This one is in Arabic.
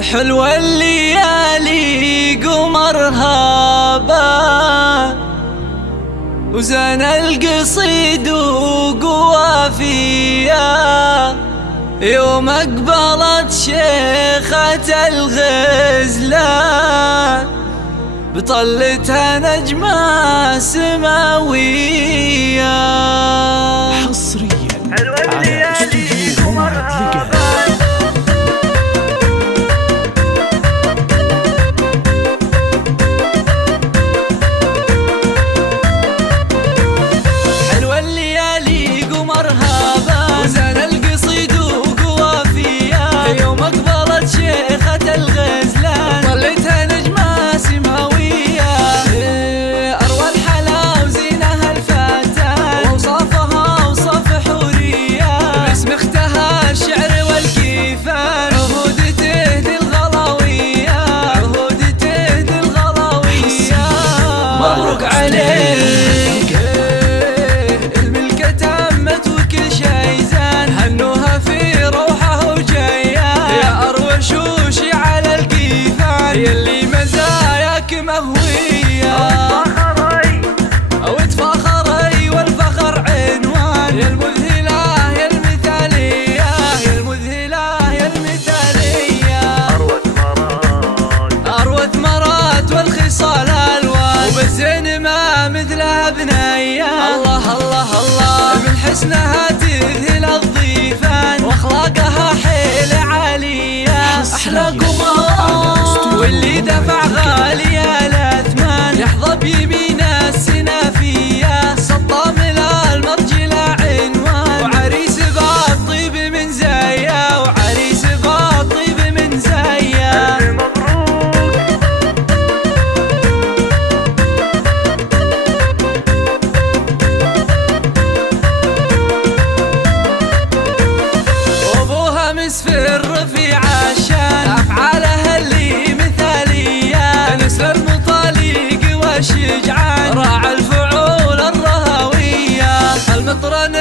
حلوة الليالي قمرها بان، وزان القصيد وقوافيا، يوم اقبلت شيخة الغزلان بطلتها نجمة سماوية. حصريا على استوديو موعد لقاء. مبروك عليك الملكة تمت وكل شي زان، هنوها في روحه وجيان، يا أروى شوشي على القيفان، يلي مزاياك مهوية أو تفاخري والفخر عنوان، يا المذهلة يا المثالية، يا المذهلة يا المثالية، أروى ثمرات والخصال وبالزين ما مثلها بنية. الله الله الله من حسنها تذهل الضيفان، واخلاقها حيل عالية، احلى قمر واللي دفع غالية الاثمان، يحظى بيمين السنافية، سطام المرجلة عنوان، وعريس بالطيب من زايا، وعريس بالطيب من زايا. مسفر في عشان أفعالها اللي مثالية، نسر المطالق والشجعان، راعى الفعول الرهوية، المطرن